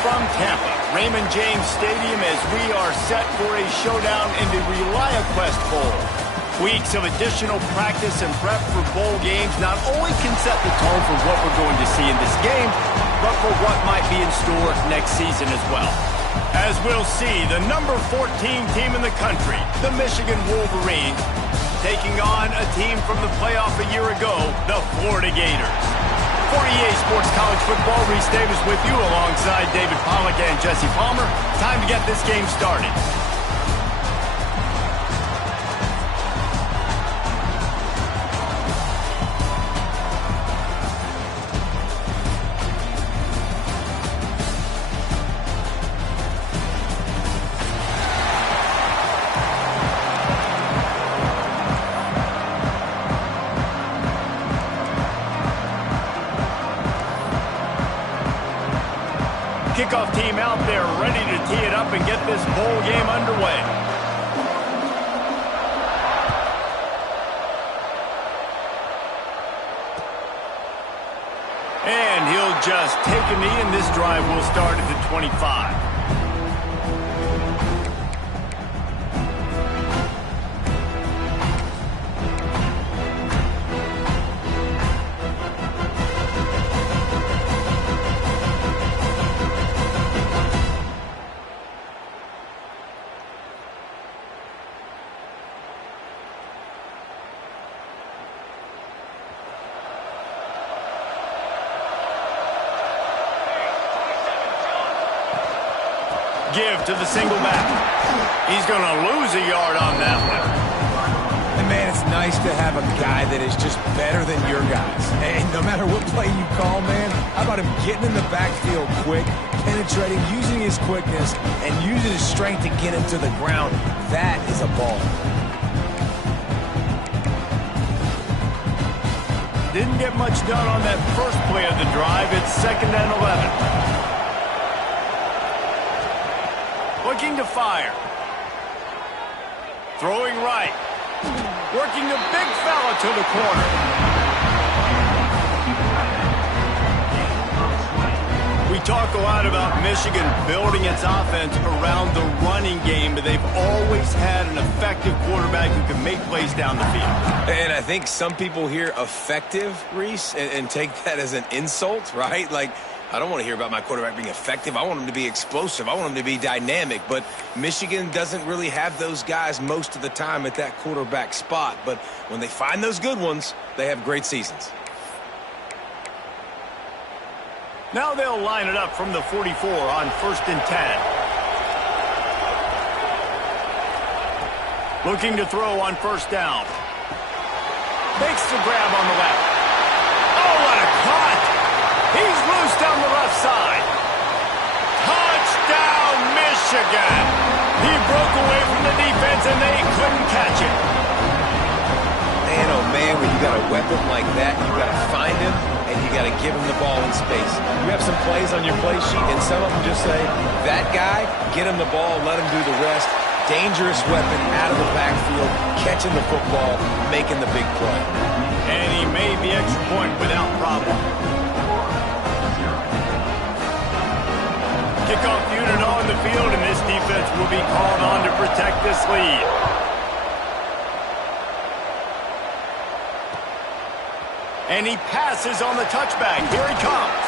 from Tampa, Raymond James Stadium, as we are set for a showdown in the Reliaquest Bowl. Weeks of additional practice and prep for bowl games not only can set the tone for what we're going to see in this game, but for what might be in store next season as well. As we'll see, the number 14 team in the country, the Michigan Wolverines, taking on a team from the playoff a year ago, the Florida Gators. For EA Sports College Football, Reese Davis with you alongside David Pollack and Jesse Palmer. Time to get this game started. Kickoff team out there ready to tee it up and get this bowl game underway. And he'll just take a knee, and this drive will start at the 25. Give to the single back. He's going to lose a yard on that one. And, man, it's nice to have a guy that is just better than your guys. And no matter what play you call, man, how about him getting in the backfield quick, penetrating, using his quickness, and using his strength to get him to the ground. That is a ball. Didn't get much done on that first play of the drive. It's 2nd and 11. Looking to fire. Throwing right. Working the big fella to the corner. We talk a lot about Michigan building its offense around the running game, but they've always had an effective quarterback who can make plays down the field. And I think some people hear effective, Reese, and take that as an insult, right? Like, I don't want to hear about my quarterback being effective. I want him to be explosive. I want him to be dynamic. But Michigan doesn't really have those guys most of the time at that quarterback spot. But when they find those good ones, they have great seasons. Now they'll line it up from the 44 on 1st and 10. Looking to throw on 1st down. Makes the grab on the left. Oh, what a cut! He's loose down the left side. Touchdown, Michigan! He broke away from the defense, and they couldn't catch it. Man, oh man, when you got a weapon like that, you got to find him, and you got to give him the ball in space. You have some plays on your play sheet, and some of them just say, that guy, get him the ball, let him do the rest. Dangerous weapon out of the backfield, catching the football, making the big play. And he made the extra point without problem. Kickoff unit on the field, and this defense will be called on to protect this lead. And he passes on the touchback. Here he comes.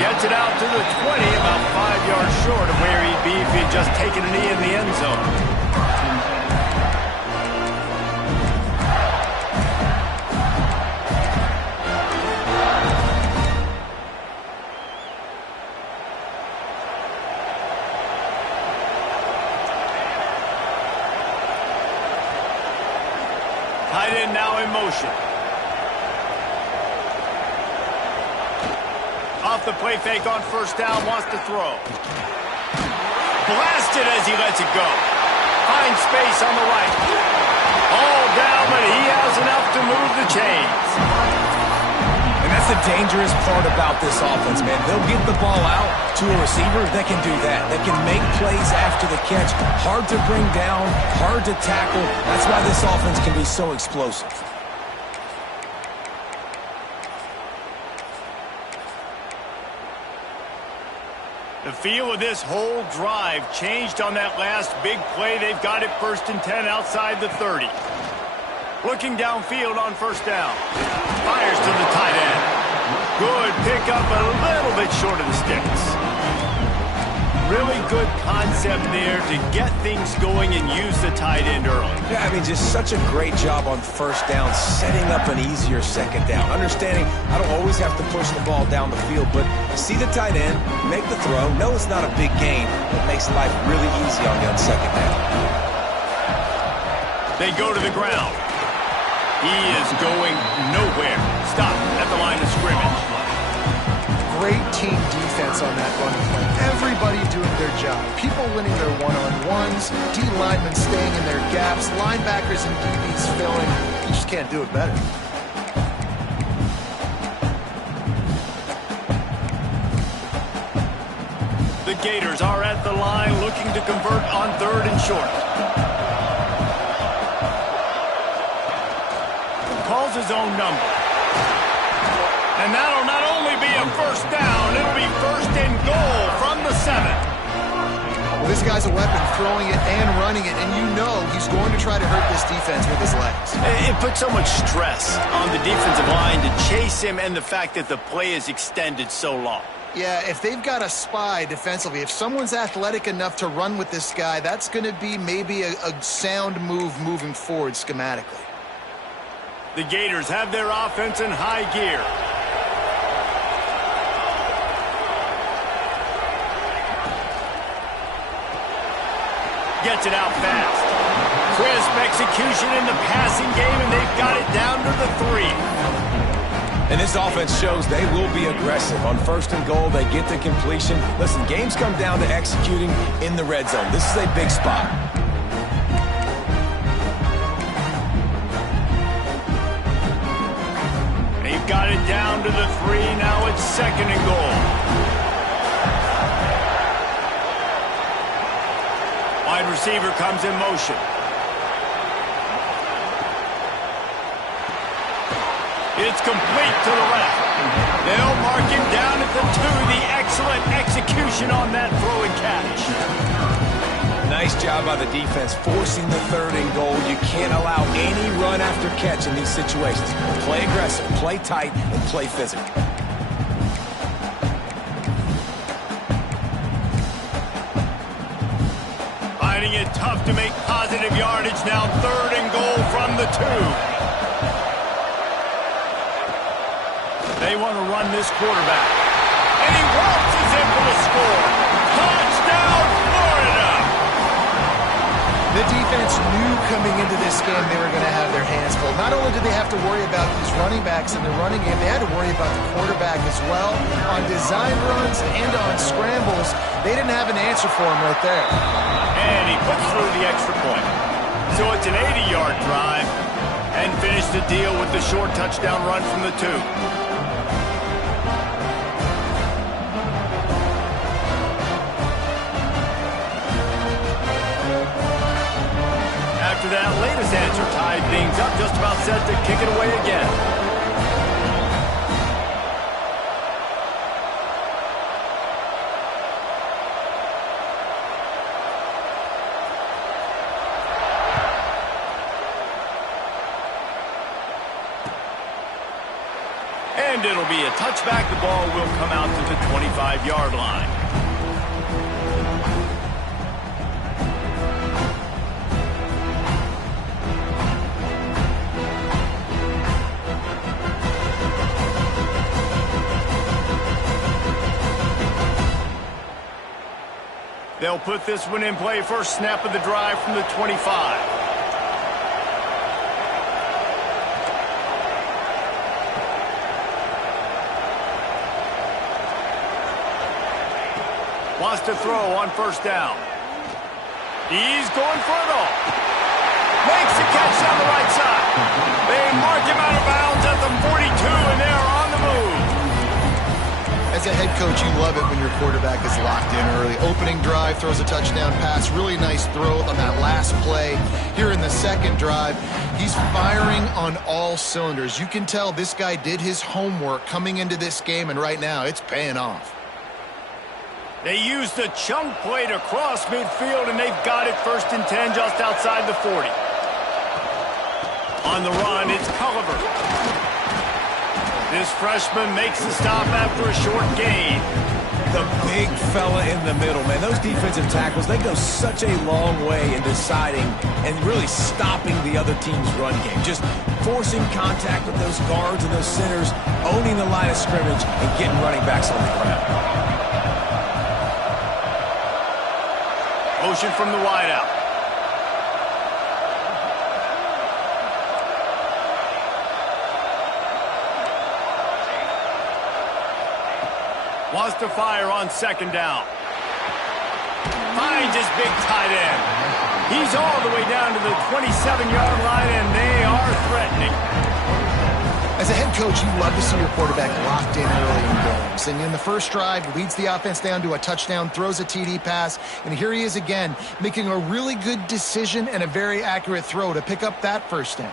Gets it out to the 20, about 5 yards short of where he'd be if he'd just taken a knee in the end zone. Tight end now in motion. Off the play fake on 1st down, wants to throw. Blasted as he lets it go. Finds space on the right. All down, but he has enough to move the chains. And that's the dangerous part about this offense, man. They'll get the ball out to a receiver that can do that. That can make plays after the catch. Hard to bring down, hard to tackle. That's why this offense can be so explosive. The feel of this whole drive changed on that last big play. They've got it 1st and 10 outside the 30. Looking downfield on 1st down. Fires to the tight end. Good pickup, a little bit short of the sticks. Really good concept there to get things going and use the tight end early. Yeah, I mean, just such a great job on 1st down, setting up an easier 2nd down. Understanding I don't always have to push the ball down the field, but see the tight end, make the throw. Know it's not a big gain. It makes life really easy on you on 2nd down. They go to the ground. He is going nowhere. Stop at the line of scrimmage. Great team defense on that running play. Everybody doing their job. People winning their one-on-ones, D linemen staying in their gaps, linebackers and DBs filling. You just can't do it better. The Gators are at the line looking to convert on 3rd and short. Calls his own number. And that'll not only be a 1st down, it'll be 1st and goal from the 7. Well, this guy's a weapon, throwing it and running it, and you know he's going to try to hurt this defense with his legs. It puts so much stress on the defensive line to chase him and the fact that the play is extended so long. Yeah, if they've got a spy defensively, if someone's athletic enough to run with this guy, that's going to be maybe a sound move moving forward schematically. The Gators have their offense in high gear. Gets it out fast. Crisp execution in the passing game, and they've got it down to the 3. And this offense shows they will be aggressive. On 1st and goal, they get the completion. Listen, games come down to executing in the red zone. This is a big spot. They've got it down to the 3. Now it's 2nd and goal. Wide receiver comes in motion. It's complete to the left. They'll mark him down at the 2. The excellent execution on that throw and catch. Nice job by the defense forcing the 3rd and goal. You can't allow any run after catch in these situations. Play aggressive, play tight, and play physical. Finding it tough to make positive yardage. Now 3rd and goal from the 2. They want to run this quarterback. And he waltzes in for the score. Touchdown, Florida! The defense knew coming into this game they were going to have their hands full. Not only did they have to worry about these running backs in the running game, they had to worry about the quarterback as well. On design runs and on scrambles, they didn't have an answer for him right there. And he puts through the extra point. So it's an 80-yard drive. And finish the deal with the short touchdown run from the 2. After that latest answer tied things up, just about set to kick it away again. And it'll be a touchback. The ball will come out to the 25-yard line. They'll put this one in play. First snap of the drive from the 25. Wants to throw on 1st down. He's going for it all. Makes the catch down the right side. They mark him out of bounds at the 42, and they're on the move. As a head coach, you love it when your quarterback is locked in early. Opening drive, throws a touchdown pass. Really nice throw on that last play. Here in the 2nd drive, he's firing on all cylinders. You can tell this guy did his homework coming into this game, and right now it's paying off. They use the chunk play to cross midfield, and they've got it 1st and 10 just outside the 40. On the run, it's Culliver. This freshman makes the stop after a short gain. The big fella in the middle, man. Those defensive tackles, they go such a long way in deciding and really stopping the other team's run game. Just forcing contact with those guards and those centers, owning the line of scrimmage, and getting running backs on the ground. Motion from the wideout. Wants to fire on 2nd down. Finds his big tight end. He's all the way down to the 27-yard line, and they are threatening. As a head coach, you love to see your quarterback locked in early in games. And in the first drive, leads the offense down to a touchdown, throws a TD pass, and here he is again, making a really good decision and a very accurate throw to pick up that 1st down.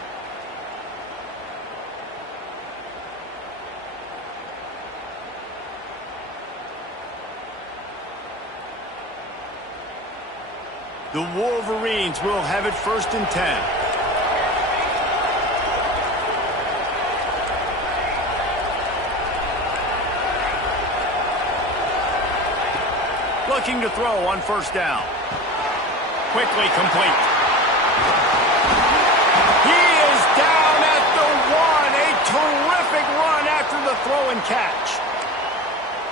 The Wolverines will have it 1st and 10. Looking to throw on 1st down. Quickly complete. He is down at the 1. A terrific run after the throw and catch.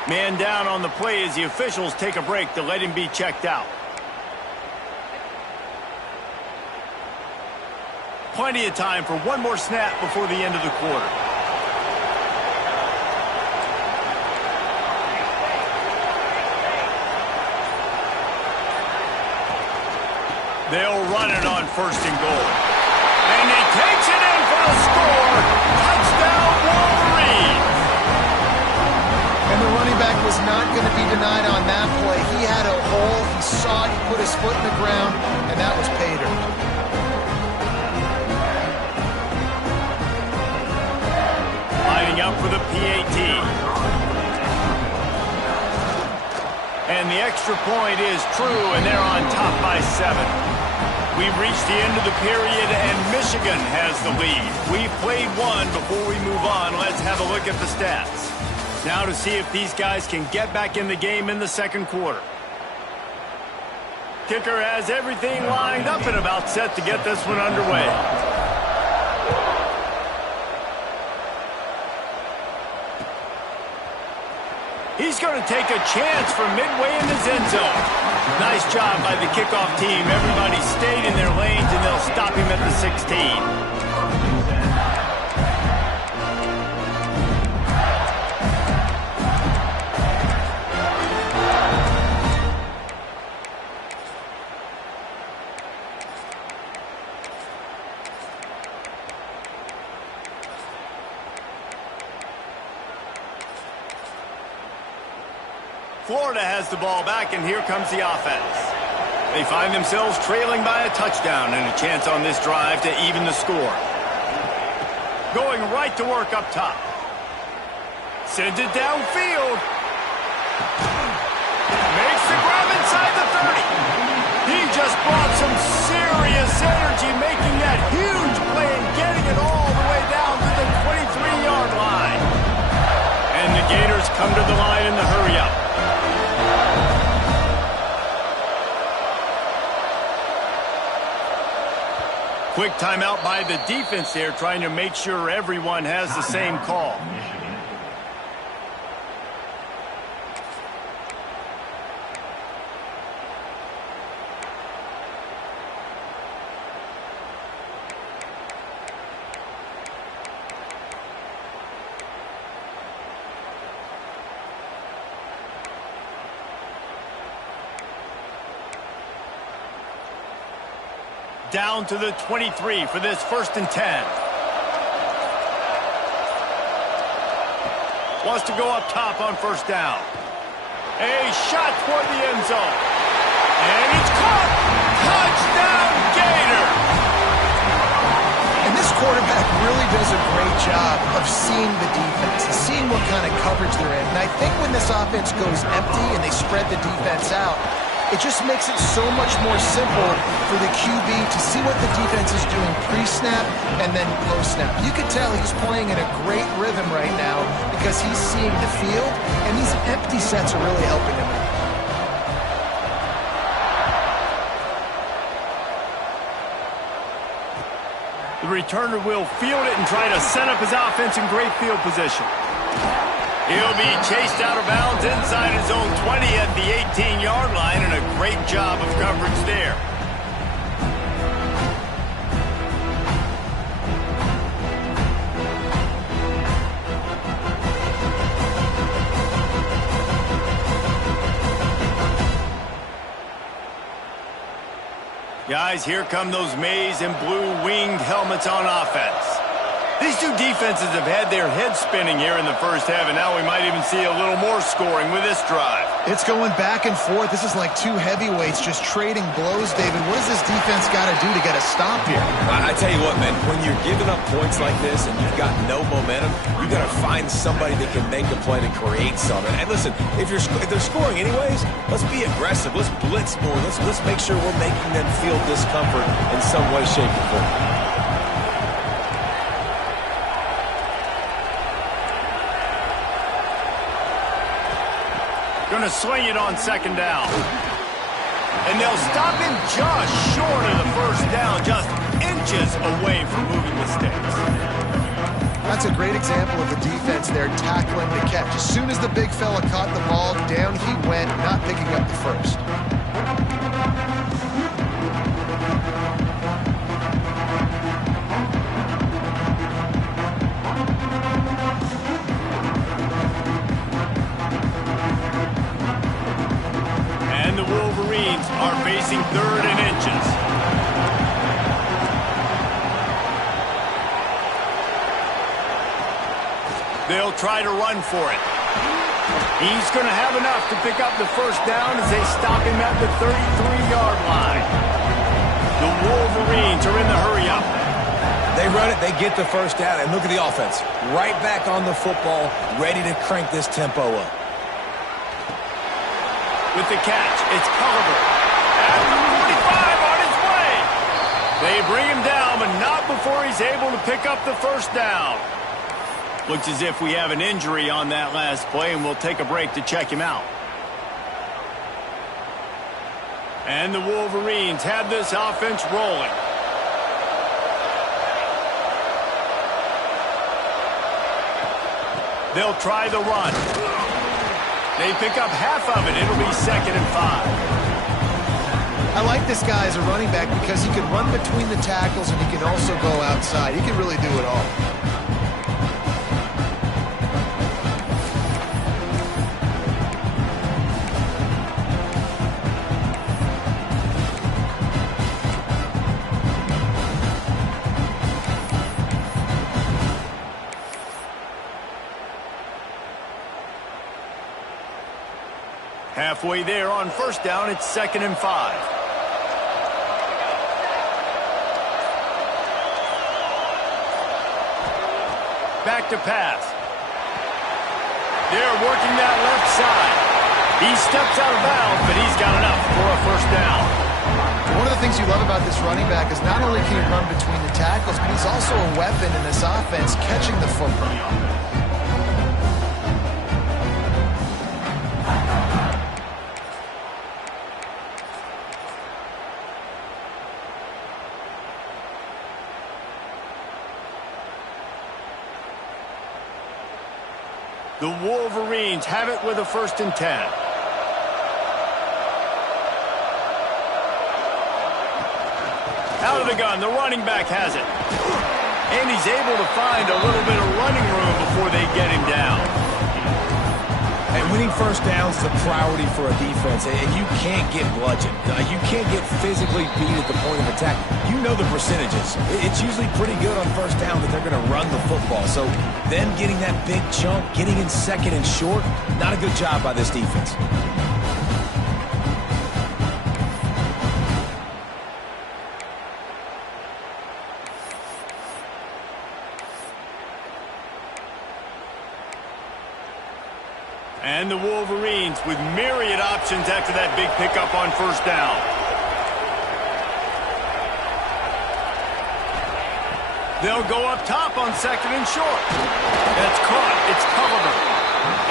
Man down on the play as the officials take a break to let him be checked out. Plenty of time for one more snap before the end of the quarter. They'll run it on 1st and goal. And he takes it in for the score. Touchdown, Wolverines. And the running back was not going to be denied on that play. He had a hole. He saw it. He put his foot in the ground, and that was pay dirt. Lining up for the PAT. And the extra point is true, and they're on top by 7. We've reached the end of the period, and Michigan has the lead. We've played one. Before we move on, let's have a look at the stats. Now to see if these guys can get back in the game in the 2nd quarter. Kicker has everything lined up and about set to get this one underway. He's going to take a chance from midway in his end zone. Nice job by the kickoff team. Everybody stayed in their lanes, and they'll stop him at the 16. Florida has the ball back, and here comes the offense. They find themselves trailing by a touchdown and a chance on this drive to even the score. Going right to work up top. Sends it downfield. Makes the grab inside the 30. He just brought some serious energy, making that huge play and getting it all the way down to the 23-yard line. And the Gators come to the line in the hurry-up. Quick timeout by the defense there, trying to make sure everyone has the same call. Down to the 23 for this 1st and 10. Wants to go up top on 1st down. A shot toward the end zone. And it's caught. Touchdown, Gator. And this quarterback really does a great job of seeing the defense, seeing what kind of coverage they're in. And I think when this offense goes empty and they spread the defense out, it just makes it so much more simple for the QB to see what the defense is doing pre-snap and then post-snap. You can tell he's playing in a great rhythm right now because he's seeing the field, and these empty sets are really helping him. The returner will field it and try to set up his offense in great field position. He'll be chased out of bounds inside his own 20 at the 18-yard line, and a great job of coverage there. Guys, here come those maize and blue winged helmets on offense. These two defenses have had their heads spinning here in the first half, and now we might even see a little more scoring with this drive. It's going back and forth. This is like two heavyweights just trading blows, David. What does this defense got to do to get a stop here? I tell you what, man, when you're giving up points like this and you've got no momentum, you got to find somebody that can make a play to create something. And listen, if they're scoring anyways, let's be aggressive. Let's blitz more. Let's make sure we're making them feel discomfort in some way, shape, or form. Going to swing it on second down. And they'll stop him just short of the first down, just inches away from moving the sticks. That's a great example of the defense there tackling the catch. As soon as the big fella caught the ball, down he went, not picking up the first. Are facing third and inches. They'll try to run for it. He's going to have enough to pick up the first down as they stop him at the 33-yard line. The Wolverines are in the hurry-up. They run it, they get the first down, and look at the offense. Right back on the football, ready to crank this tempo up. With the catch, it's Culliver. At the 45 on his way. They bring him down, but not before he's able to pick up the first down. Looks as if we have an injury on that last play, and we'll take a break to check him out. And the Wolverines have this offense rolling. They'll try the run. They pick up half of it. It'll be 2nd and 5. I like this guy as a running back because he can run between the tackles and he can also go outside. He can really do it all. Halfway there on first down, it's 2nd and 5. Back to pass. They're working that left side. He steps out of bounds, but he's got enough for a first down. One of the things you love about this running back is not only can he run between the tackles, but he's also a weapon in this offense catching the football. The Wolverines have it with a 1st and 10. Out of the gun, the running back has it. And he's able to find a little bit of running room before they get him down. And winning first downs is a priority for a defense, and you can't get bludgeoned. You can't get physically beat at the point of attack. You know the percentages. It's usually pretty good on first down that they're going to run the football. So them getting that big chunk, getting in 2nd and short, not a good job by this defense. And the Wolverines with myriad options after that big pickup on first down. They'll go up top on second and short. That's caught. It's covered.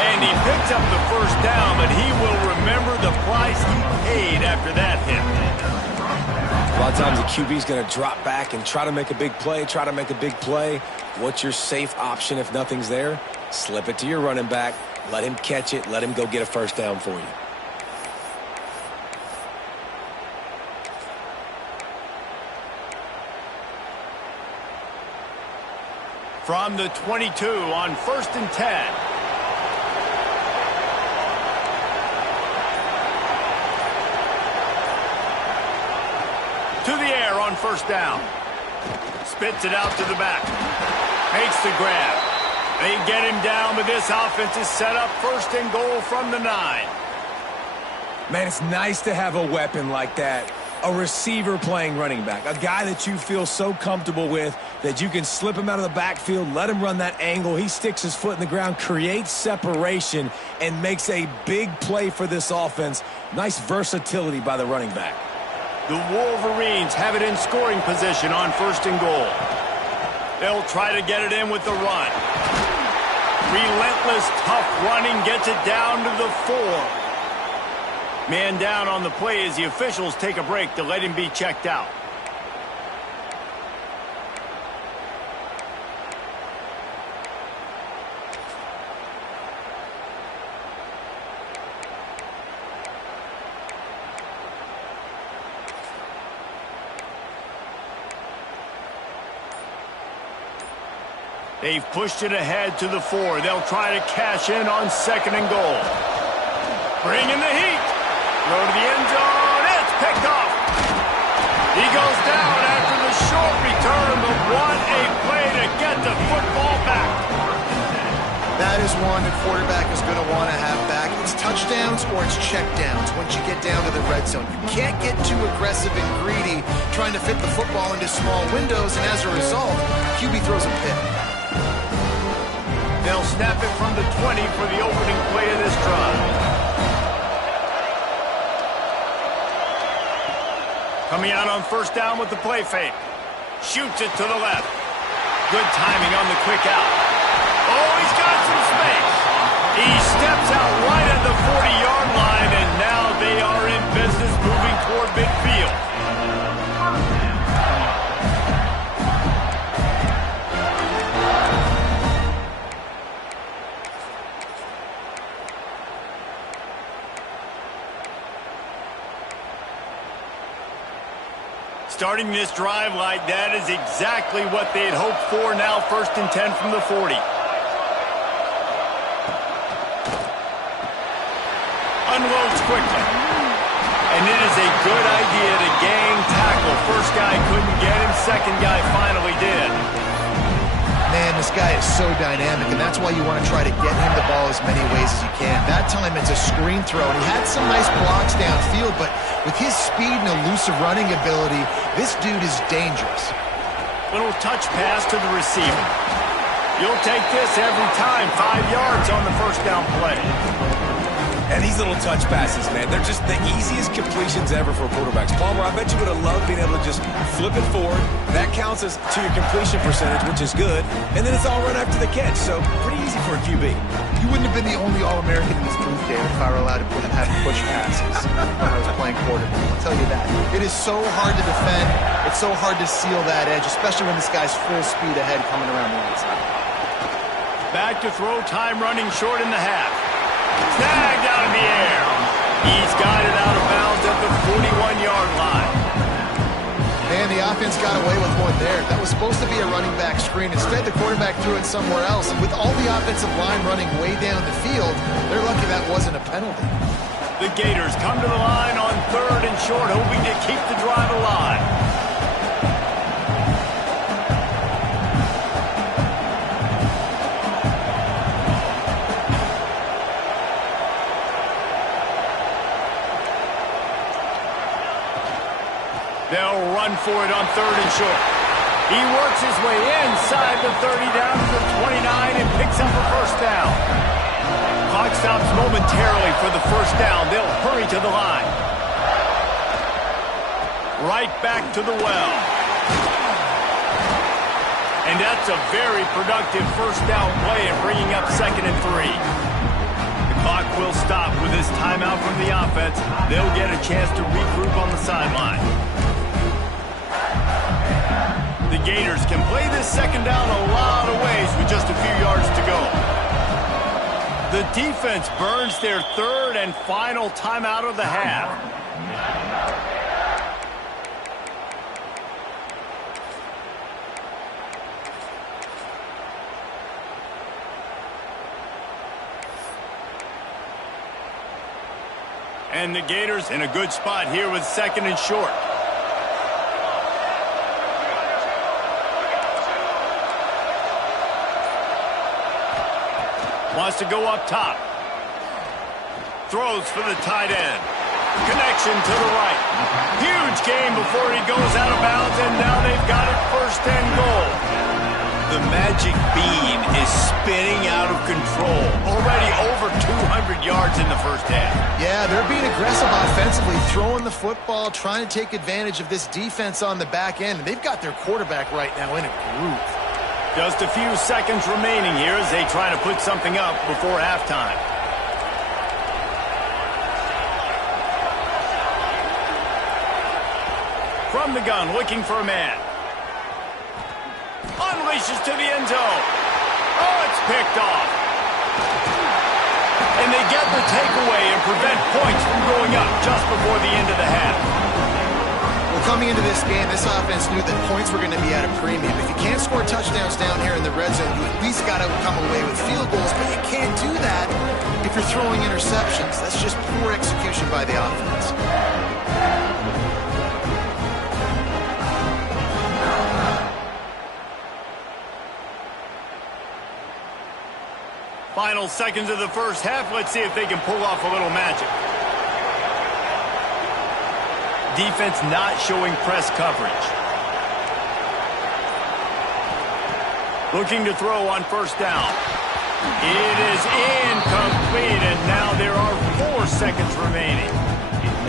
And he picks up the first down, but he will remember the price he paid after that hit. A lot of times the QB is going to drop back and try to make a big play, What's your safe option if nothing's there? Slip it to your running back. Let him catch it. Let him go get a first down for you. From the 22 on 1st and 10. To the air on first down. Spits it out to the back. Makes the grab. They get him down, but this offense is set up 1st and goal from the 9. Man, it's nice to have a weapon like that. A receiver playing running back. A guy that you feel so comfortable with that you can slip him out of the backfield, let him run that angle. He sticks his foot in the ground, creates separation, and makes a big play for this offense. Nice versatility by the running back. The Wolverines have it in scoring position on 1st and goal. They'll try to get it in with the run. Relentless, tough running gets it down to the 4. Man down on the play as the officials take a break to let him be checked out. They've pushed it ahead to the 4. They'll try to cash in on 2nd and goal. Bring in the heat. Throw to the end zone. It's picked off. He goes down after the short return, but what a play to get the football back. That is one the quarterback is going to want to have back. It's touchdowns or it's checkdowns once you get down to the red zone. You can't get too aggressive and greedy trying to fit the football into small windows, and as a result, QB throws a pick. They'll snap it from the 20 for the opening play of this drive. Coming out on first down with the play fake. Shoots it to the left. Good timing on the quick out. Oh, he's got some space. He steps out right at the 40-yard line, and now they are in business moving toward midfield. Starting this drive like that is exactly what they had hoped for. Now 1st and 10 from the 40. Unloads quickly. And it is a good idea to gang tackle. First guy couldn't get him. Second guy finally did. Man, this guy is so dynamic, and that's why you want to try to get him the ball as many ways as you can. That time it's a screen throw, and he had some nice blocks downfield, but with his speed and elusive running ability, this dude is dangerous. Little touch pass to the receiver. You'll take this every time. 5 yards on the first down play. And these little touch passes, man, they're just the easiest completions ever for quarterbacks. Palmer, I bet you would have loved being able to just flip it forward. That counts as to your completion percentage, which is good. And then it's all run after the catch, so pretty easy for a QB. You wouldn't have been the only All-American in this booth, David, if I were allowed to have push passes when I was playing quarterback. I'll tell you that. It is so hard to defend. It's so hard to seal that edge, especially when this guy's full speed ahead coming around the outside. Back to throw, time running short in the half. Snagged out in the air. He's got it out of bounds at the 41-yard line. Man, the offense got away with one there. That was supposed to be a running back screen. Instead, the quarterback threw it somewhere else. And with all the offensive line running way down the field, they're lucky that wasn't a penalty. The Gators come to the line on 3rd and short, hoping to keep the drive alive. They'll run for it on 3rd and short. He works his way inside the 30 down to the 29 and picks up a first down. Clock stops stops momentarily for the first down. They'll hurry to the line. Right back to the well. And that's a very productive first down play and bringing up 2nd and 3. The clock will stop with this timeout from the offense. They'll get a chance to regroup on the sideline. The Gators can play this 2nd down a lot of ways with just a few yards to go. The defense burns their 3rd and final timeout of the half. And the Gators in a good spot here with 2nd and short. Wants to go up top. Throws for the tight end. Connection to the right. Huge gain before he goes out of bounds, and now they've got it 1st and goal. The magic bean is spinning out of control. Already over 200 yards in the first half. Yeah, they're being aggressive offensively, throwing the football, trying to take advantage of this defense on the back end. They've got their quarterback right now in a groove. Just a few seconds remaining here as they try to put something up before halftime. From the gun, looking for a man. Unleashes to the end zone. Oh, it's picked off. And they get the takeaway and prevent points from going up just before the end of the half. Well, coming into this game, this offense knew that points were going to be at a premium. If you can't score touchdowns down here in the red zone, you at least got to come away with field goals, but you can't do that if you're throwing interceptions. That's just poor execution by the offense. Final seconds of the first half. Let's see if they can pull off a little magic. Defense not showing press coverage. Looking to throw on 1st down. It is incomplete, and now there are 4 seconds remaining.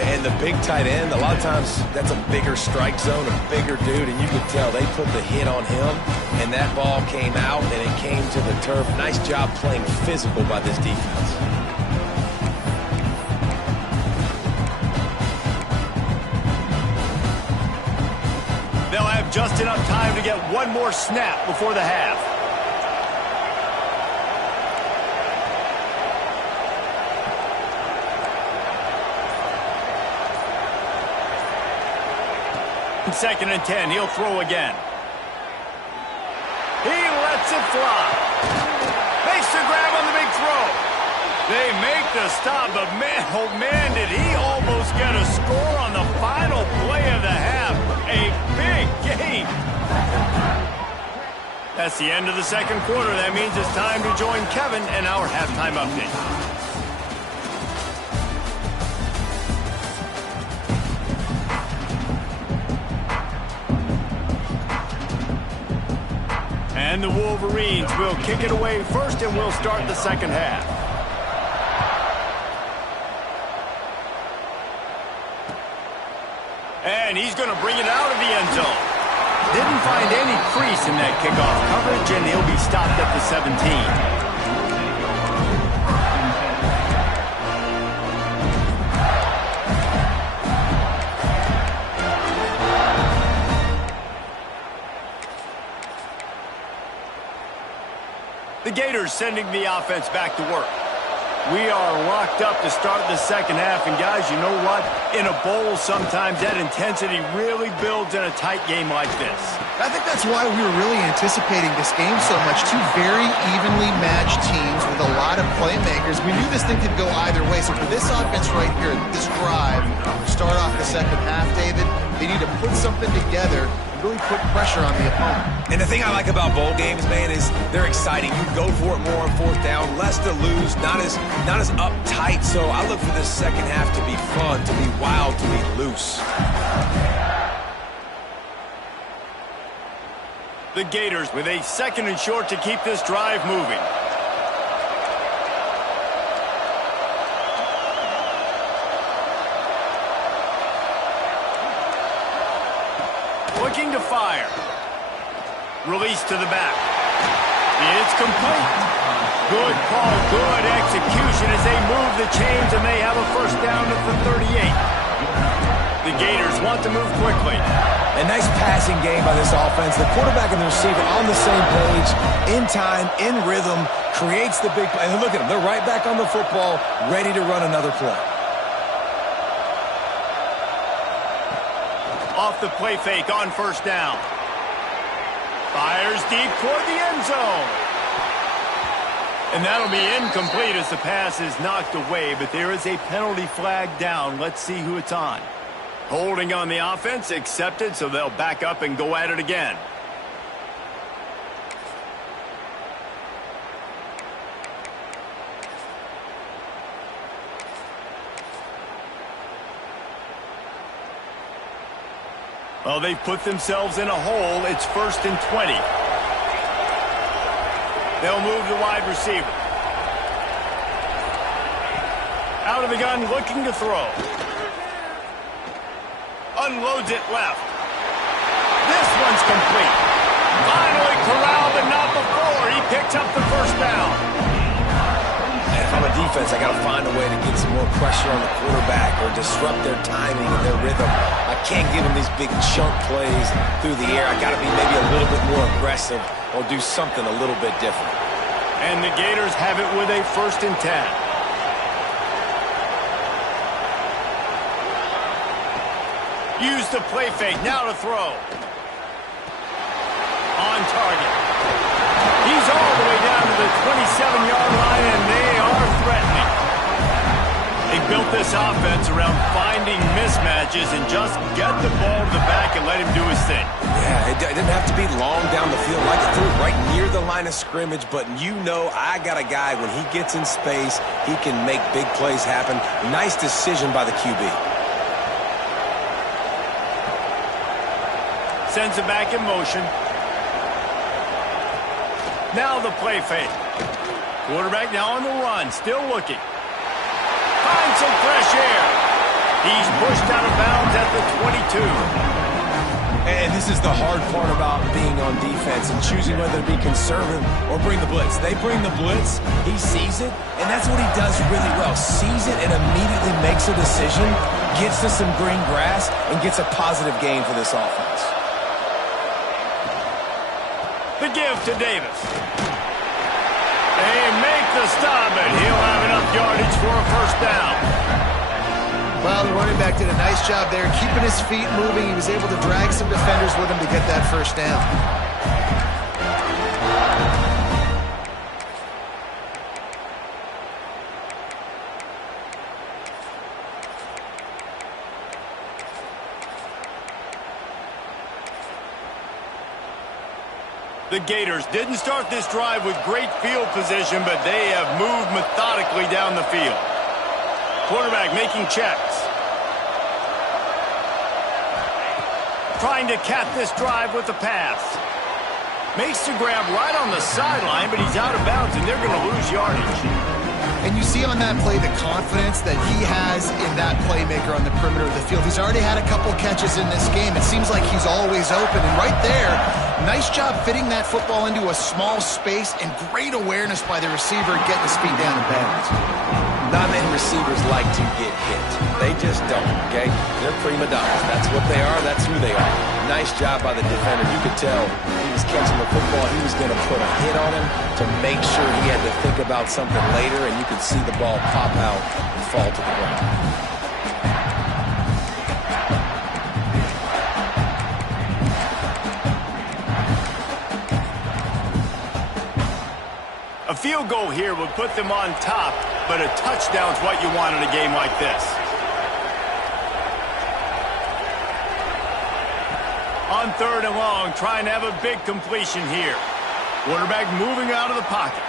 And the big tight end, a lot of times that's a bigger strike zone, a bigger dude, and you could tell they put the hit on him, and that ball came out, and it came to the turf. Nice job playing physical by this defense. They'll have just enough time to get one more snap before the half. Second and 10, he'll throw again. He lets it fly. Makes the grab on the big throw. They make the stop, but man, oh man, did he almost get a score on the final play of the half. A big game. That's the end of the 2nd quarter. That means it's time to join Kevin and our halftime update. And the Wolverines will kick it away first, and we'll start the 2nd half. And he's going to bring it out of the end zone. Didn't find any crease in that kickoff coverage, and he'll be stopped at the 17. The Gators sending the offense back to work. We are locked up to start the 2nd half, and guys, you know what? In a bowl, sometimes that intensity really builds in a tight game like this. I think that's why we were really anticipating this game so much. 2 very evenly matched teams with a lot of playmakers. We knew this thing could go either way. So for this offense right here, this drive, start off the 2nd half, David, they need to put something together and really put pressure on the opponent. And the thing I like about bowl games, man, is they're exciting. You go for it more on 4th down, less to lose, not as uptight. So I look for this 2nd half to be fun, to be wild, to be loose. The Gators with a 2nd and short to keep this drive moving. looking to fire. Release to the back. It's complete. Good call, good execution as they move the chains, and they have a first down at the 38. The Gators want to move quickly. A nice passing game by this offense. The quarterback and the receiver on the same page, in time, in rhythm, creates the big play. And look at them. They're right back on the football, ready to run another play. Off the play fake on first down. Fires deep toward the end zone. And that'll be incomplete as the pass is knocked away, but there is a penalty flag down. Let's see who it's on. Holding on the offense, accepted, so they'll back up and go at it again. Well, they've put themselves in a hole. It's 1st and 20. They'll move the wide receiver. Out of the gun, looking to throw. Unloads it left. This one's complete. Finally corralled, but not before. He picks up the first down. And if I'm a defense, I got to find a way to get some more pressure on the quarterback or disrupt their timing and their rhythm. I can't give them these big chunk plays through the air. I got to be maybe a little bit more aggressive or do something a little bit different. And the Gators have it with a 1st and 10. Use the play fake. Now to throw. On target. He's all the way down to the 27-yard line, and they are threatening. They built this offense around finding mismatches and just get the ball to the back and let him do his thing. Yeah, it didn't have to be long down the field. Like it threw right near the line of scrimmage, but you know I got a guy, when he gets in space, he can make big plays happen. Nice decision by the QB. Sends it back in motion. Now the play fake. Quarterback now on the run, still looking. Finds some fresh air. He's pushed out of bounds at the 22. And this is the hard part about being on defense and choosing whether to be conservative or bring the blitz. They bring the blitz, he sees it, and that's what he does really well. Sees it and immediately makes a decision, gets to some green grass, and gets a positive gain for this offense. The give to Davis. They make the stop, and he'll have enough yardage for a first down. Well, the running back did a nice job there, keeping his feet moving. He was able to drag some defenders with him to get that first down. The Gators didn't start this drive with great field position, but they have moved methodically down the field. Quarterback making checks. Trying to cap this drive with the pass. Makes the grab right on the sideline, but he's out of bounds, and they're going to lose yardage. And you see on that play the confidence that he has in that playmaker on the perimeter of the field. He's already had a couple catches in this game. It seems like he's always open. And right there, nice job fitting that football into a small space, and great awareness by the receiver getting his feet down in bounds. Not many receivers like to get hit. They just don't, okay? They're prima donnas. That's what they are. That's who they are. Nice job by the defender. You could tell he was catching the football. He was going to put a hit on him to make sure he had to think about something later, and you could see the ball pop out and fall to the ground. A field goal here would put them on top, but a touchdown's what you want in a game like this. On 3rd and long, trying to have a big completion here. Quarterback moving out of the pocket.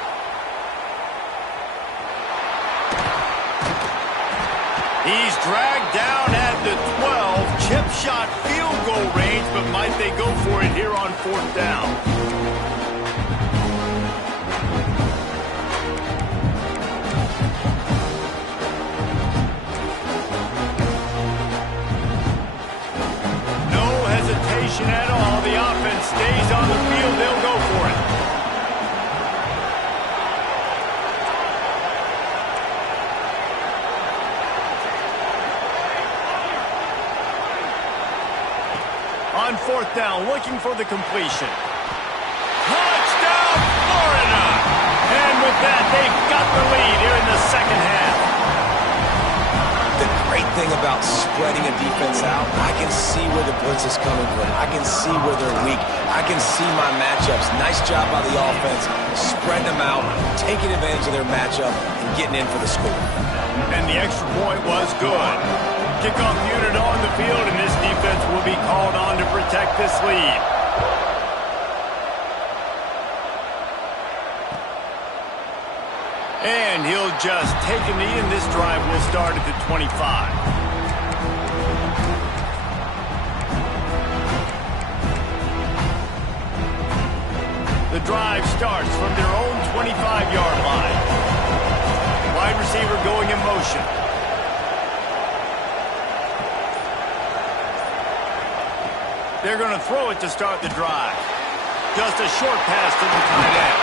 He's dragged down at the 12. Chip shot field goal range, but might they go for it here on 4th down? At On fourth down, looking for the completion. Touchdown, Florida! And with that, they've got the lead here in the second half. The great thing about spreading a defense out, I can see where the blitz is coming from. I can see where they're weak. I can see my matchups. Nice job by the offense, spreading them out, taking advantage of their matchup, and getting in for the score. And the extra point was good. Kickoff unit on the field, and this defense will be called on to protect this lead. And he'll just take a knee, and this drive will start at the 25. The drive starts from their own 25-yard line. Wide receiver going in motion. They're going to throw it to start the drive. Just a short pass to the tight end.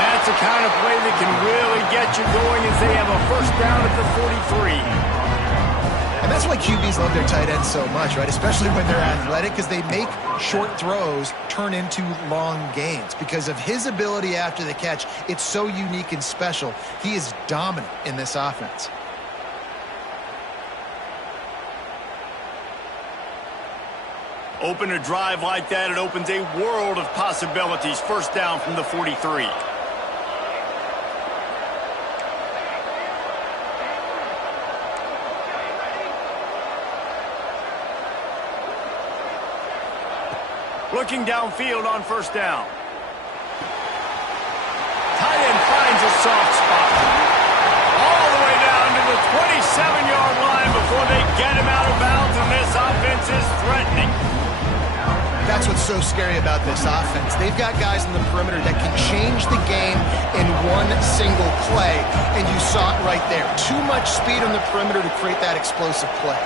That's the kind of play that can really get you going as they have a first down at the 43. And that's why QBs love their tight ends so much, right? Especially when they're athletic, because they make short throws turn into long gains. Because of his ability after the catch, it's so unique and special. He is dominant in this offense. Open a drive like that, it opens a world of possibilities. First down from the 43. Looking downfield on first down. Tight end finds a soft spot. All the way down to the 27-yard line before they get him out of bounds, and this offense is threatening. That's what's so scary about this offense. They've got guys in the perimeter that can change the game in one single play, and you saw it right there. Too much speed on the perimeter to create that explosive play.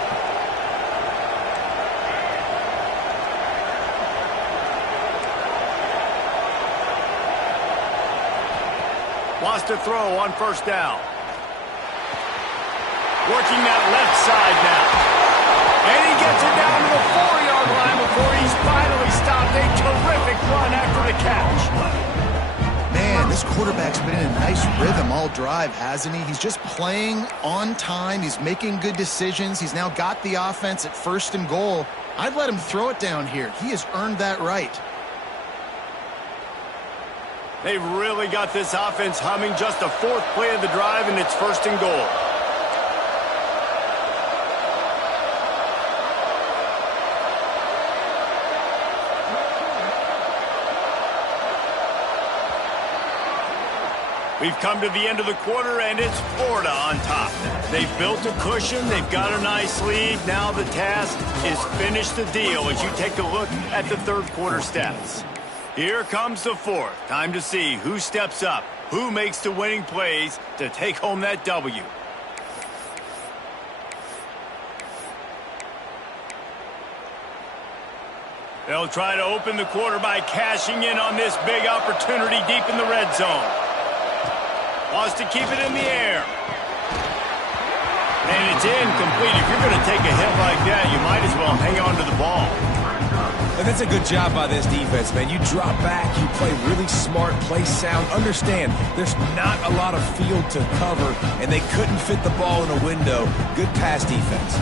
Wants to throw on first down. Working that left side now. And he gets it down to the 4-yard line before he's finally stopped. A terrific run after the catch. Man, this quarterback's been in a nice rhythm all drive, hasn't he? He's just playing on time. He's making good decisions. He's now got the offense at first and goal. I'd let him throw it down here. He has earned that right. They've really got this offense humming. Just a fourth play of the drive, and it's first and goal. We've come to the end of the quarter, and it's Florida on top. They've built a cushion. They've got a nice lead. Now the task is finish the deal as you take a look at the third quarter stats. Here comes the fourth. Time to see who steps up, who makes the winning plays to take home that W. They'll try to open the quarter by cashing in on this big opportunity deep in the red zone. Wants to keep it in the air. And it's incomplete. If you're going to take a hit like that, you might as well hang on to the ball. And that's a good job by this defense, man. You drop back, you play really smart, play sound. Understand, there's not a lot of field to cover, and they couldn't fit the ball in a window. Good pass defense.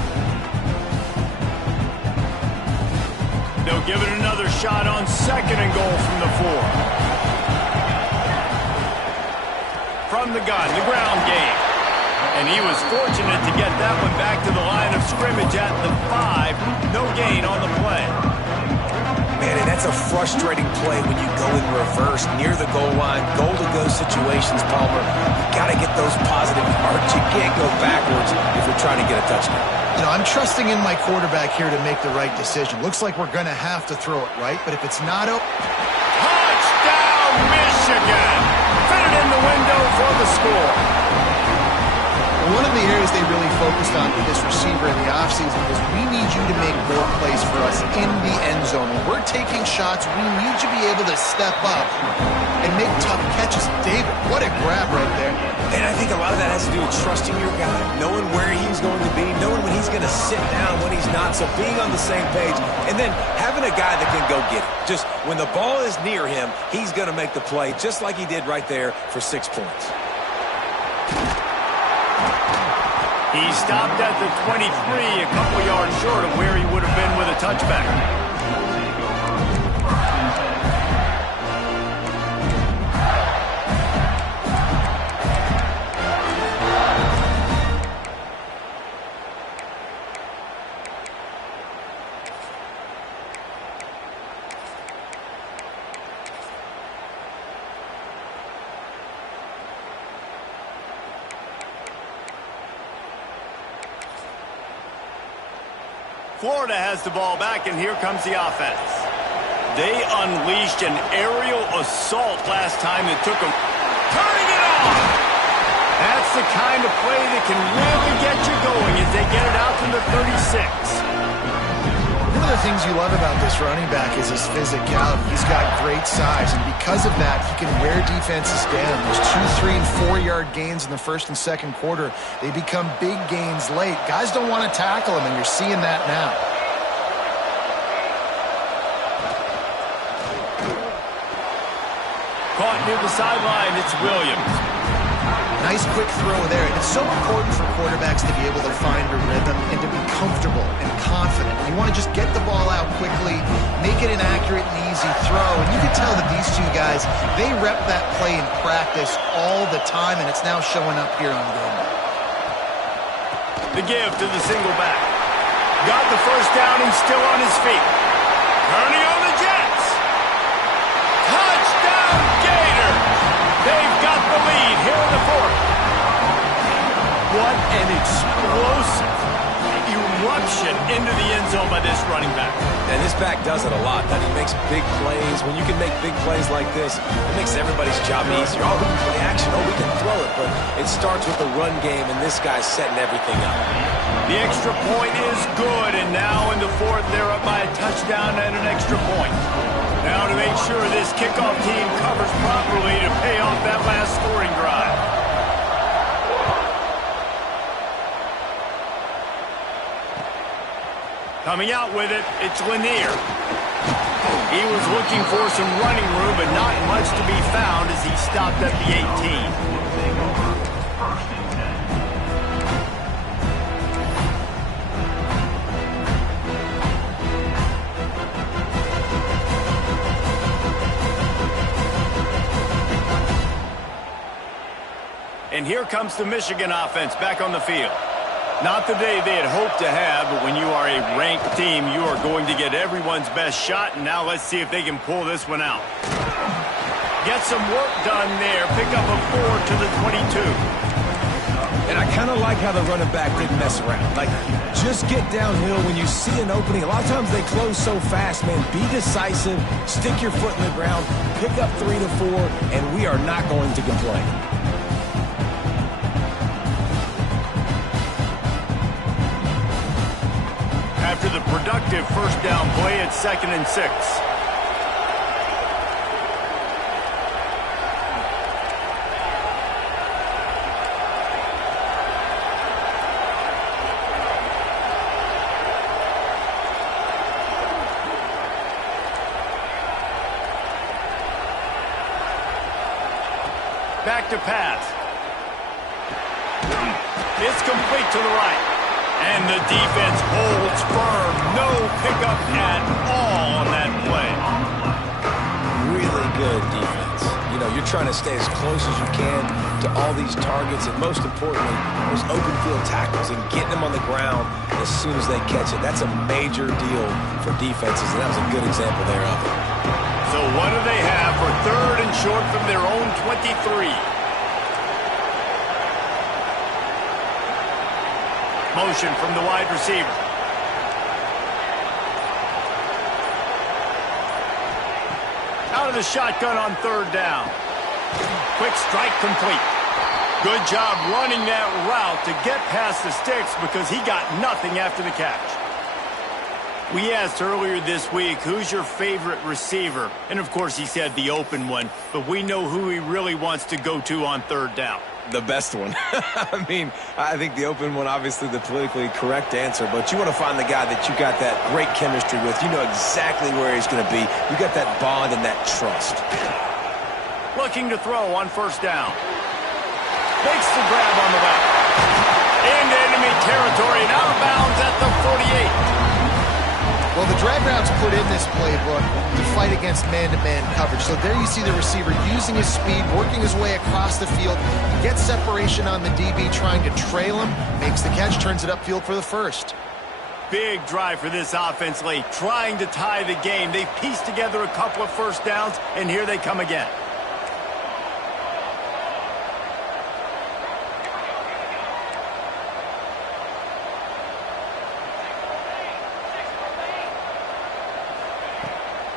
They'll give it another shot on second and goal from the 4. From the gun, the ground game. And he was fortunate to get that one back to the line of scrimmage at the 5. No gain on the play. Man, and that's a frustrating play when you go in reverse near the goal line. Goal-to-go situations, Palmer. You got to get those positive yards. You can't go backwards if you're trying to get a touchdown. You know, I'm trusting in my quarterback here to make the right decision. Looks like we're going to have to throw it, right? But if it's not open... Touchdown, Michigan! Fit it in the window for the score. One of the areas they really focused on with this receiver in the offseason is we need you to make more plays for us in the end zone. When we're taking shots, we need you to be able to step up and make tough catches. David, what a grab right there. And I think a lot of that has to do with trusting your guy, knowing where he's going to be, knowing when he's going to sit down, when he's not, so being on the same page, and then having a guy that can go get it. Just when the ball is near him, he's going to make the play, just like he did right there for 6 points. He stopped at the 23, a couple yards short of where he would have been with a touchback. Florida has the ball back, and here comes the offense. They unleashed an aerial assault last time that took them turning it on. That's the kind of play that can really get you going as they get it out to the 36. One of the things you love about this running back is his physicality. He's got great size, and because of that, he can wear defenses down. There's 2, 3, and 4-yard gains in the first and second quarter. They become big gains late. Guys don't want to tackle him, and you're seeing that now. Caught near the sideline, it's Williams. Nice quick throw there. And it's so important for quarterbacks to be able to find a rhythm and to be comfortable and confident. You want to just get the ball out quickly, make it an accurate and easy throw. And you can tell that these two guys, they rep that play in practice all the time, and it's now showing up here on game. The give to the single back. Got the first down and still on his feet. Turning on the Jets. Touchdown Gators! They've got the lead here in the fourth. What an explosive eruption into the end zone by this running back. And this back does it a lot. That he makes big plays. When you can make big plays like this, it makes everybody's job easier. Oh, we can play action. Oh, we can throw it. But it starts with the run game, and this guy's setting everything up. The extra point is good, and now in the fourth, they're up by a touchdown and an extra point. Now to make sure this kickoff team covers properly to pay off that last scoring drive. Coming out with it, it's Lanier. He was looking for some running room, but not much to be found as he stopped at the 18. And here comes the Michigan offense back on the field. Not the day they had hoped to have, but when you are a ranked team, you are going to get everyone's best shot, and now let's see if they can pull this one out. Get some work done there. Pick up a 4 to the 22. And I kind of like how the running back didn't mess around. Like, just get downhill when you see an opening. A lot of times they close so fast, man. Be decisive, stick your foot in the ground, pick up 3 to 4, and we are not going to complain. After the productive first down play, it's 2nd and 6. Back to pass. It's complete to the right. And the defense holds firm. No pickup at all on that play. Really good defense. You know, you're trying to stay as close as you can to all these targets, and most importantly, those open field tackles and getting them on the ground as soon as they catch it. That's a major deal for defenses, and that was a good example there of it. So what do they have for 3rd and short from their own 23? Motion from the wide receiver. Out of the shotgun on 3rd down. Quick strike complete. Good job running that route to get past the sticks because he got nothing after the catch. We asked earlier this week, who's your favorite receiver? And, of course, he said the open one, but we know who he really wants to go to on third down. The best one. I mean, I think the open one, obviously the politically correct answer, but you want to find the guy that you got that great chemistry with. You know exactly where he's going to be. You got that bond and that trust. Looking to throw on first down. Makes the grab on the left. Into enemy territory and out of bounds at the 48. Well, the drag route's put in this playbook to fight against man-to-man coverage. So there you see the receiver using his speed, working his way across the field. He gets separation on the DB, trying to trail him, makes the catch, turns it upfield for the first. Big drive for this offense late, trying to tie the game. They've pieced together a couple of first downs, and here they come again.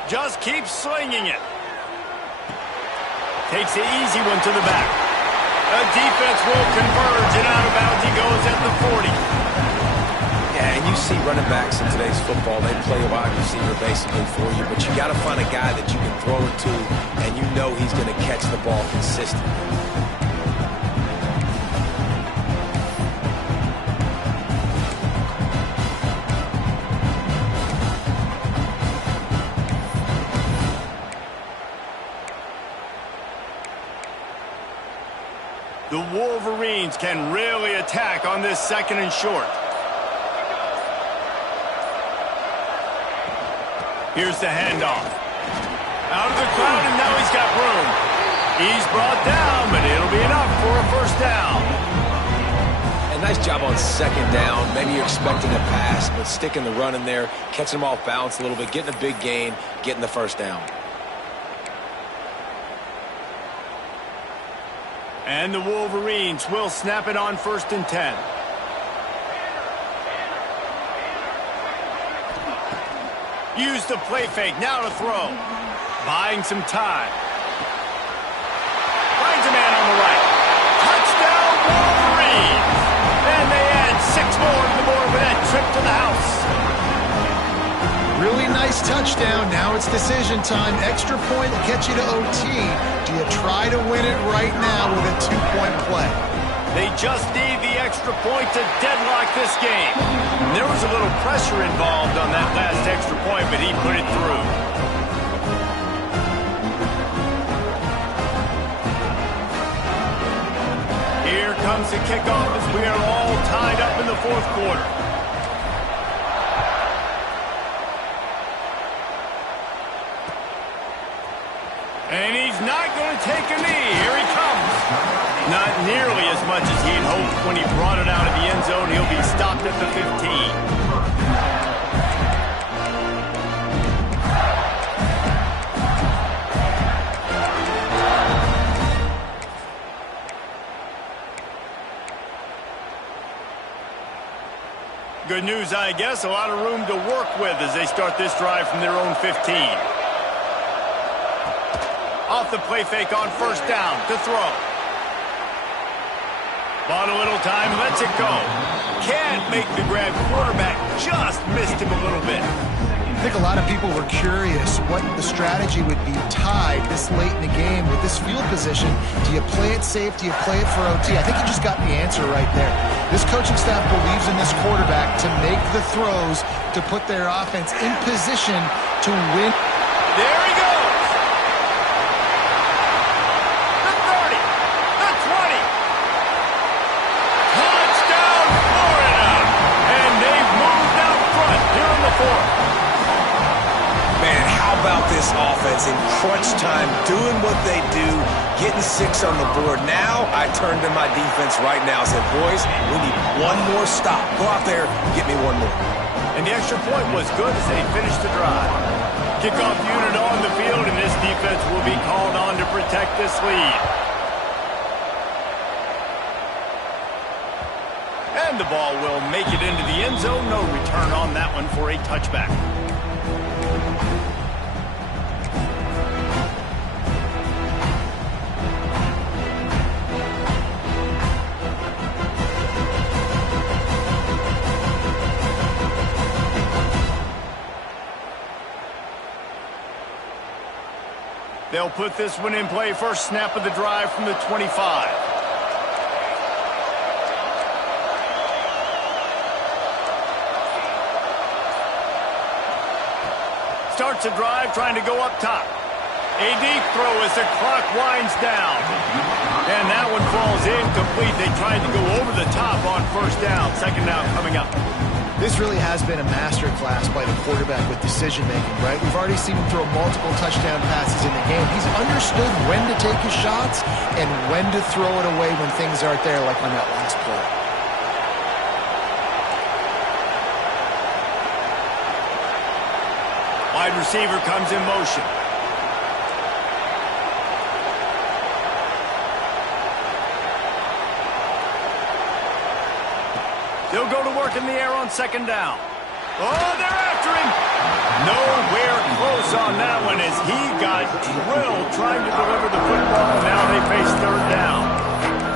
Just keeps slinging it. Takes the easy one to the back. The defense will converge, and out of bounds he goes at the 40. Yeah, and you see running backs in today's football, they play a wide receiver basically for you, but you got to find a guy that you can throw it to, and you know he's going to catch the ball consistently. The Wolverines can really attack on this second and short. Here's the handoff. Out of the crowd, and now he's got room. He's brought down, but it'll be enough for a first down. And nice job on second down. Maybe you're expecting a pass, but sticking the run in there, catching him off balance a little bit, getting a big gain, getting the first down. And the Wolverines will snap it on first and 10. Use the play fake, now to throw. Buying some time. Finds a man on the right. Touchdown, Wolverines! And they add 6 more to the board with that trip to the house. Really nice touchdown. Now it's decision time. Extra point will get you to OT. Do you try to win it right now with a 2-point play? They just need the extra point to deadlock this game. There was a little pressure involved on that last extra point, but he put it through. Here comes the kickoff as we are all tied up in the fourth quarter. And he's not going to take a knee. Here he comes. Not nearly as much as he had hoped when he brought it out of the end zone. He'll be stopped at the 15. Good news, I guess. A lot of room to work with as they start this drive from their own 15. Off the play fake on first down to throw. Bought a little time, lets it go. Can't make the grab. Quarterback just missed him a little bit. I think a lot of people were curious what the strategy would be tied this late in the game with this field position. Do you play it safe? Do you play it for OT? I think you just got the answer right there. This coaching staff believes in this quarterback to make the throws to put their offense in position to win. There he goes. The 30. The 20. Touchdown, Florida. And they've moved out front here in the fourth. Man, how about this offense in crunch time, doing what they do, getting 6 on the board. Now I turn to my defense right now and said, boys, we need one more stop. Go out there, get me one more. And the extra point was good as they finished the drive. Kickoff unit on the field, and this defense will be called on to protect this lead. And the ball will make it into the end zone. No return on that one for a touchback. They'll put this one in play. First snap of the drive from the 25. Starts a drive trying to go up top. A deep throw as the clock winds down. And that one falls incomplete. They tried to go over the top on first down. Second down coming up. This really has been a master class by the quarterback with decision-making, right? We've already seen him throw multiple touchdown passes in the game. He's understood when to take his shots and when to throw it away when things aren't there, like on that last play. Wide receiver comes in motion. They'll go to work in the air on second down. Oh, they're after him. Nowhere close on that one as he got drilled trying to deliver the football. Now they face third down.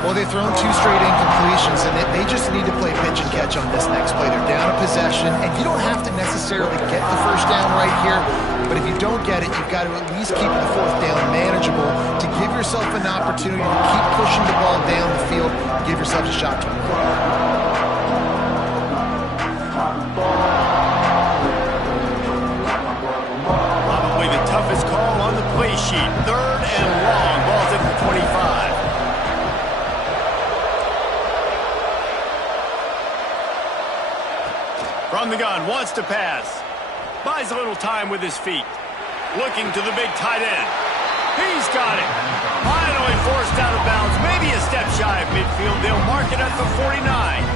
Well, they've thrown 2 straight incompletions, and they just need to play pitch and catch on this next play. They're down a possession, and you don't have to necessarily get the first down right here, but if you don't get it, you've got to at least keep the fourth down manageable to give yourself an opportunity to keep pushing the ball down the field and give yourself a shot to win. Probably the toughest call on the play sheet. Third and long. Ball's at the 25. From the gun, wants to pass. Buys a little time with his feet. Looking to the big tight end. He's got it. Finally forced out of bounds. Maybe a step shy of midfield. They'll mark it at the 49.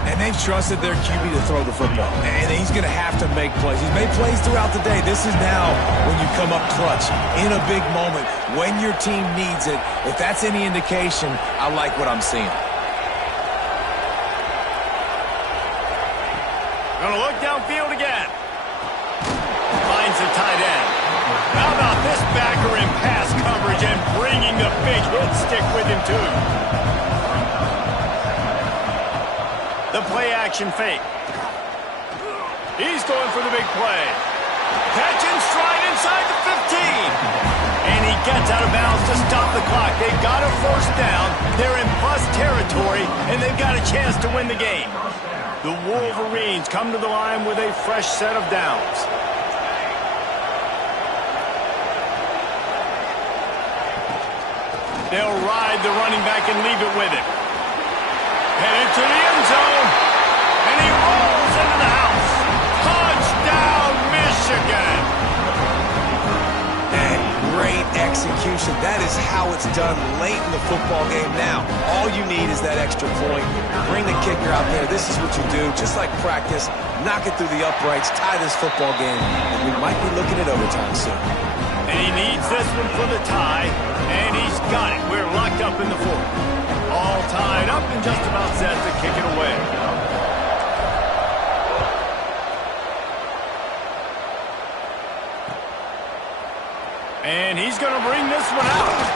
And they've trusted their QB to throw the football. And he's going to have to make plays. He's made plays throughout the day. This is now when you come up clutch in a big moment when your team needs it. If that's any indication, I like what I'm seeing. Gonna look downfield again. Finds the tight end. How about this backer in pass coverage and bringing the big hit stick with him too. The play action fake. He's going for the big play. Catch in stride inside the 15. And he gets out of bounds to stop the clock. They've got a first down. They're in plus territory, and they've got a chance to win the game. The Wolverines come to the line with a fresh set of downs. They'll ride the running back and leave it with him. Headed to the end zone. And he rolls into the house. Touchdown, Michigan. And great execution. That is how it's done late in the football game now. All you need is that extra point. Bring the kicker out there. This is what you do. Just like practice, knock it through the uprights, tie this football game, and we might be looking at overtime soon. And he needs this one for the tie, and he's got it. We're locked up in the fourth. All tied up and just about set to kick it away. And he's going to bring this one out.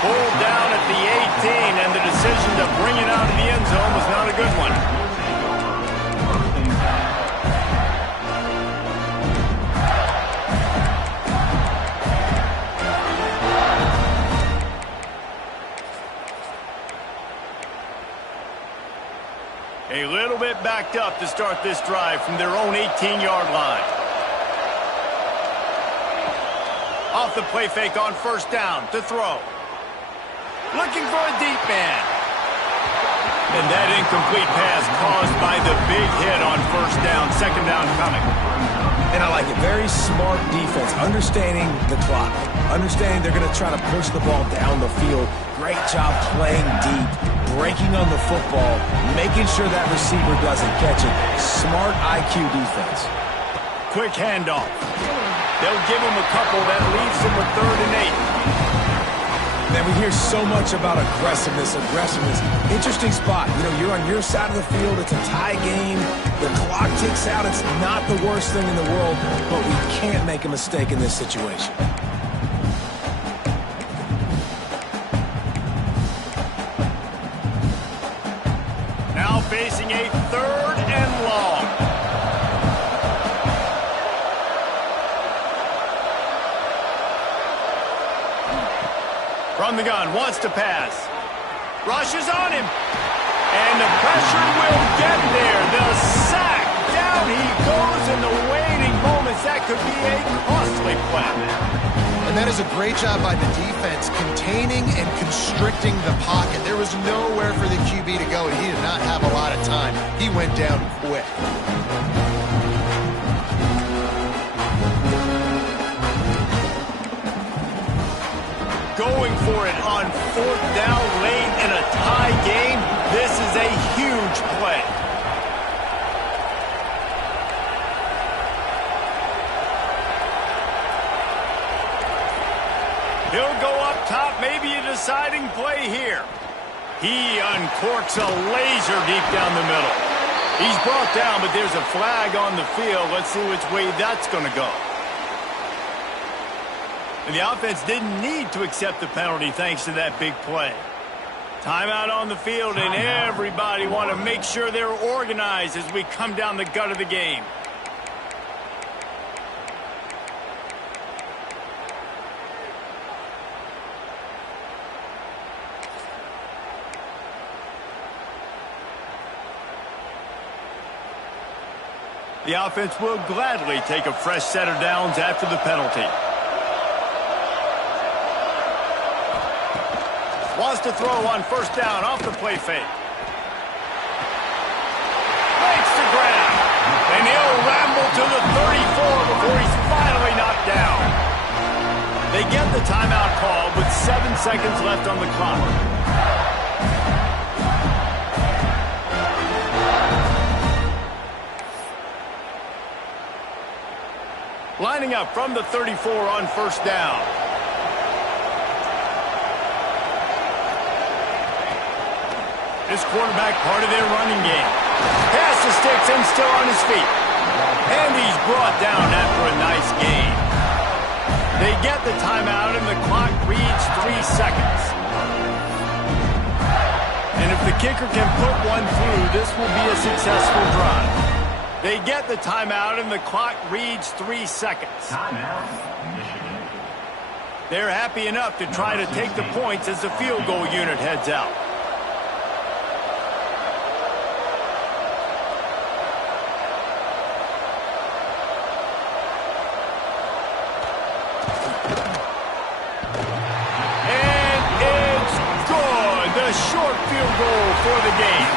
Pulled down at the 18, and the decision to bring it out of the end zone was not a good one. A little bit backed up to start this drive from their own 18-yard line. Off the play fake on first down to throw. Looking for a deep man. And that incomplete pass caused by the big hit on first down. Second down coming. And I like it. Very smart defense. Understanding the clock. Understanding they're going to try to push the ball down the field. Great job playing deep. Breaking on the football. Making sure that receiver doesn't catch it. Smart IQ defense. Quick handoff. They'll give him a couple. That leaves him with 3rd and 8. Man, we hear so much about aggressiveness. Interesting spot. You know, you're on your side of the field. It's a tie game. The clock ticks out. It's not the worst thing in the world, but we can't make a mistake in this situation. Now facing a 3rd and long. the gun, wants to pass. Rushes on him. And the pressure will get there. The sack. Down he goes in the waiting moments. That could be a costly play. And that is a great job by the defense, containing and constricting the pocket. There was nowhere for the QB to go, and he did not have a lot of time. He went down quick. Going for it on 4th down late in a tie game. This is a huge play. He'll go up top, maybe a deciding play here. He uncorks a laser deep down the middle. He's brought down, but there's a flag on the field. Let's see which way that's going to go. And the offense didn't need to accept the penalty thanks to that big play. Timeout on the field, and everybody want to make sure they're organized as we come down the gut of the game. The offense will gladly take a fresh set of downs after the penalty. Wants to throw on 1st down off the play fake. Makes the grab. And he'll ramble to the 34 before he's finally knocked down. They get the timeout call with 7 seconds left on the clock. Lining up from the 34 on 1st down. This quarterback part of their running game. Pass the sticks and still on his feet. And he's brought down after a nice gain. They get the timeout and the clock reads 3 seconds. And if the kicker can put one through, this will be a successful drive. They get the timeout and the clock reads 3 seconds. Timeout, Michigan. They're happy enough to try to take the points as the field goal unit heads out. And it's good. The short field goal for the game.